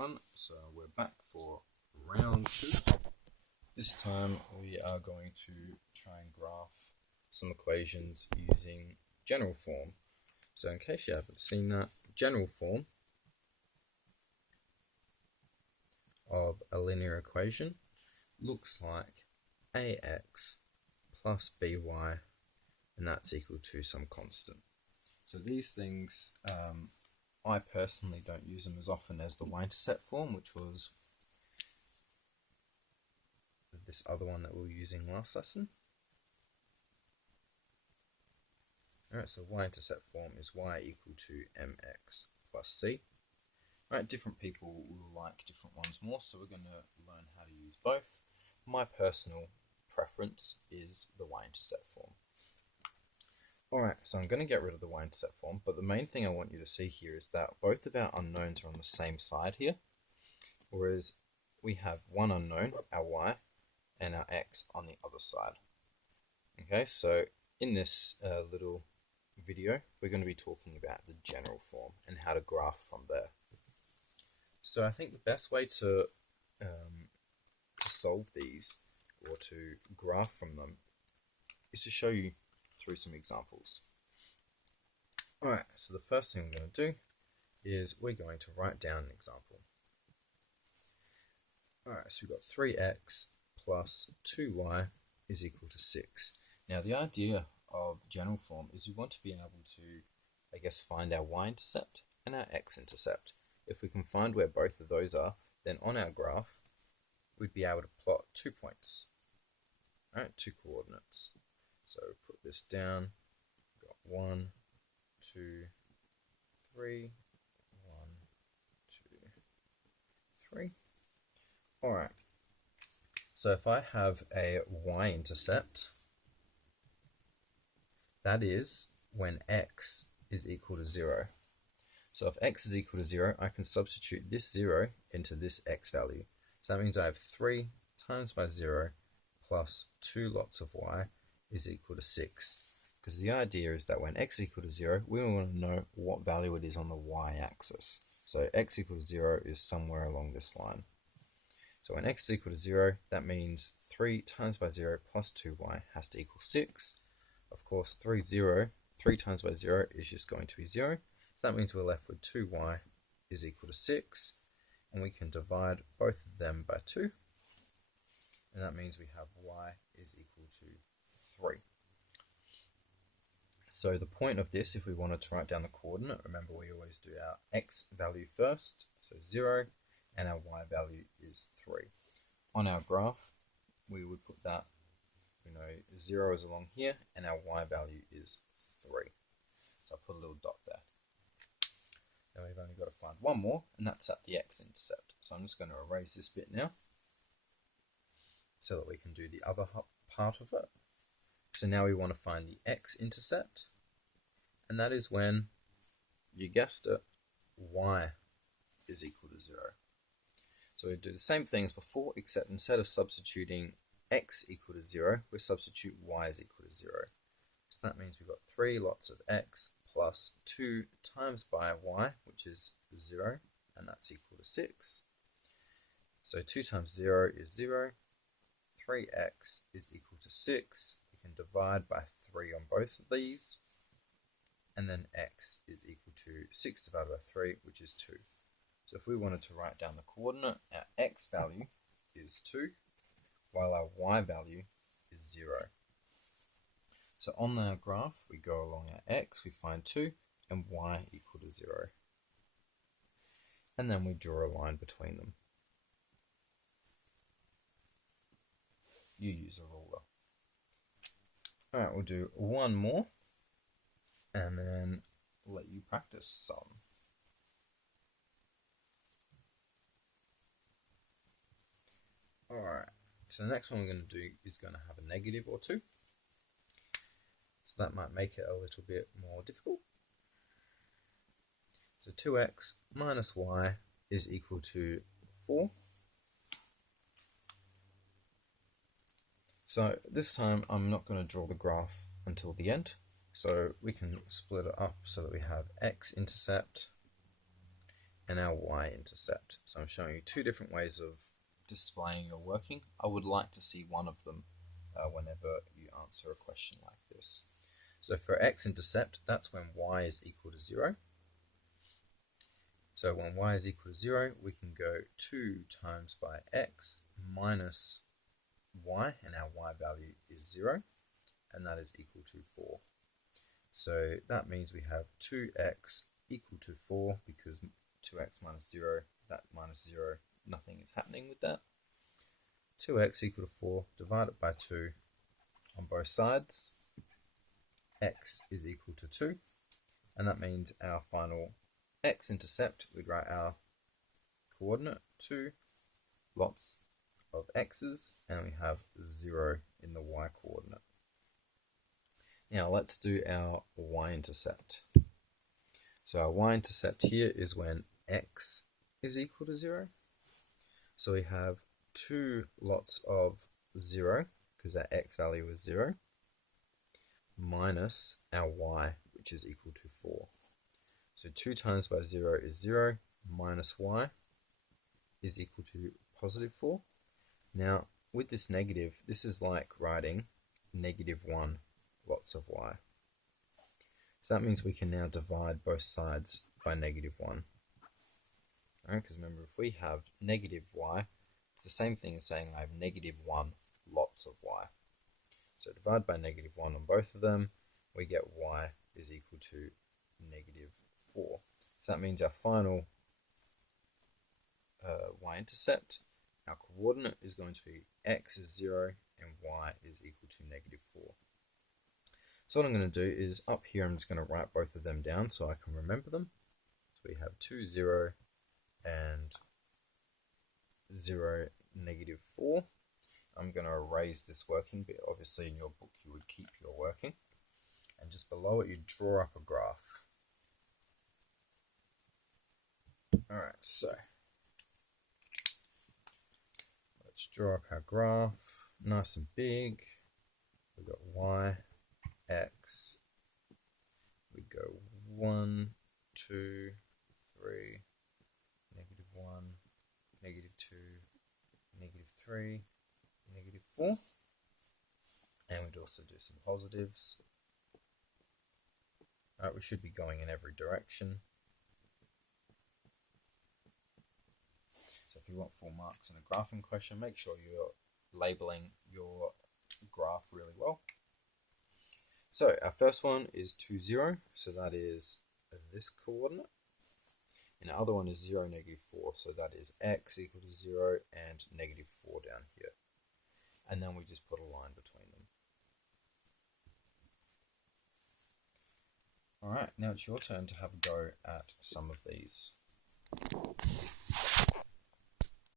everyone, so we're back for round 2. This time we are going to try and graph some equations using general form. So in case you haven't seen that, general form of a linear equation looks like ax plus by, and that's equal to some constant. So these things, I personally don't use them as often as the y-intercept form, which was this other one that we were using last lesson. Alright, so y-intercept form is y equal to mx plus c. Alright, different people will like different ones more, so we're going to learn how to use both. My personal preference is the y-intercept form. Alright, so I'm going to get rid of the y-intercept form, but the main thing I want you to see here is that both of our unknowns are on the same side here, whereas we have one unknown, our y, and our x on the other side. Okay, so in this little video, we're going to be talking about the general form and how to graph from there. So I think the best way to solve these, or to graph from them, is to show you through some examples. Alright, so the first thing we're going to do is we're going to write down an example. Alright, so we've got 3x plus 2y is equal to 6. Now the idea of general form is we want to be able to, find our y-intercept and our x-intercept. If we can find where both of those are, then on our graph we'd be able to plot 2 points. Alright, 2 coordinates. So put this down, we've got 1, 2, 3, 1, 2, 3. Alright, so if I have a y-intercept, that is when x is equal to 0. So if x is equal to 0, I can substitute this 0 into this x value. So that means I have 3 times by 0 plus 2 lots of y is equal to 6. Because the idea is that when x is equal to 0, we want to know what value it is on the y-axis. So x equal to 0 is somewhere along this line. So when x is equal to 0, that means 3 times by 0 plus 2y has to equal 6. Of course, 3 times by 0 is just going to be 0. So that means we're left with 2y is equal to 6. And we can divide both of them by 2. And that means we have y is equal to 3. So the point of this, if we wanted to write down the coordinate, remember we always do our x value first, so 0, and our y value is 3. On our graph, we would put that, 0 is along here, and our y value is 3. So I'll put a little dot there. Now we've only got to find one more, and that's at the x-intercept. So I'm just going to erase this bit now, so that we can do the other part of it. So now we want to find the x-intercept, and that is when, you guessed it, y is equal to 0. So we do the same thing as before, except instead of substituting x equal to 0, we substitute y is equal to 0. So that means we've got 3 lots of x plus 2 times by y, which is 0, and that's equal to 6. So 2 times 0 is 0, 3x is equal to 6. We can divide by 3 on both of these, and then x is equal to 6 divided by 3, which is 2. So if we wanted to write down the coordinate, our x value is 2, while our y value is 0. So on our graph, we go along our x, we find 2, and y equal to 0. And then we draw a line between them. You use a ruler. Alright, we'll do one more, and then let you practice some. Alright, so the next one we're going to do is going to have a negative or 2. So that might make it a little bit more difficult. So 2x minus y is equal to 4. So this time I'm not going to draw the graph until the end. So we can split it up so that we have x-intercept and our y-intercept. So I'm showing you two different ways of displaying your working. I would like to see one of them whenever you answer a question like this. So for x-intercept, that's when y is equal to 0. So when y is equal to 0, we can go 2 times by x minus y, and our y value is 0, and that is equal to 4. So that means we have 2x equal to 4, because 2x minus 0, that minus 0, nothing is happening with that. 2x equal to 4, divided by 2 on both sides. X is equal to 2, and that means our final x-intercept, we'd write our coordinate 2, lots of x's, and we have 0 in the y-coordinate. Now let's do our y-intercept. So our y-intercept here is when x is equal to 0. So we have 2 lots of 0, because our x value is 0, minus our y, which is equal to 4. So 2 times by 0 is 0, minus y is equal to positive 4. Now, with this negative, this is like writing negative 1 lots of y. So that means we can now divide both sides by negative 1. Alright, because remember, if we have negative y, it's the same thing as saying I have negative 1 lots of y. So divide by negative 1 on both of them, we get y is equal to negative 4. So that means our final y-intercept, our coordinate is going to be x is 0 and y is equal to negative 4. So what I'm going to do is up here I'm just going to write both of them down so I can remember them. So we have 2, 0 and 0, negative 4. I'm going to erase this working bit. Obviously in your book you would keep your working. And just below it you draw up a graph. Alright, so let's draw up our graph. Nice and big. We've got y, x. We go 1, 2, 3, negative 1, negative 2, negative 3, negative 4. And we'd also do some positives. Alright, we should be going in every direction. So if you want full marks on a graphing question, make sure you're labeling your graph really well. So our first one is 2, 0, so that is this coordinate. And our other one is 0, negative 4, so that is x equal to 0 and negative 4 down here. And then we just put a line between them. Alright, now it's your turn to have a go at some of these.